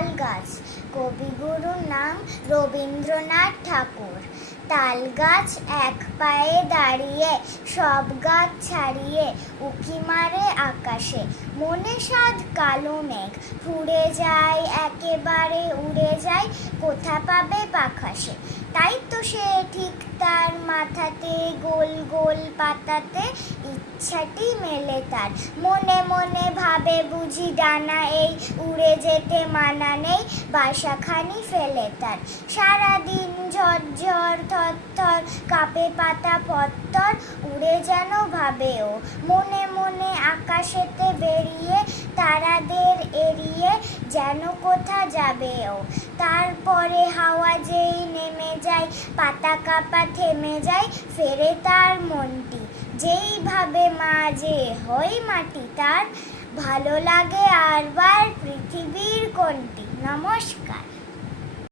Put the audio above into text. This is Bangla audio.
তাল গাছ। কবিগুরুর নাম রবীন্দ্রনাথ ঠাকুর। তাল গাছ এক পায়ে দাঁড়িয়ে, সব গাছ ছাড়িয়ে উঁকি মারে আকাশে। মনে সাধ কালো মেঘ, ফুরে যায় একেবারে, উড়ে যায় কোথা পাবে পাখা সে। তাই তো সে ঠিক তার মাথাতে গোল গোল পাতাতে ইচ্ছাটি মেলে তার। মনে মনে ভাবে বুঝি ডানা এই, উড়ে যেতে মানা নেই বাসাখানি ফেলে তার। সারাদিন ঝরঝর থরথর কাঁপে পাতা পত্তর, উড়ে যেন ভাবে ও। মনে মনে আকাশেতে বেরিয়ে তারাদের এড়িয়ে যেন কোথা যাবে ও। তারপরে হাওয়া যেই নেমে যায়, পাতা কাঁপা থেমে যায়, ফেরে তার মনটি। যেইভাবে মাঝে হয় মাটি তার, ভালো লাগে আরবার পৃথিবীর কোনটি। নমস্কার।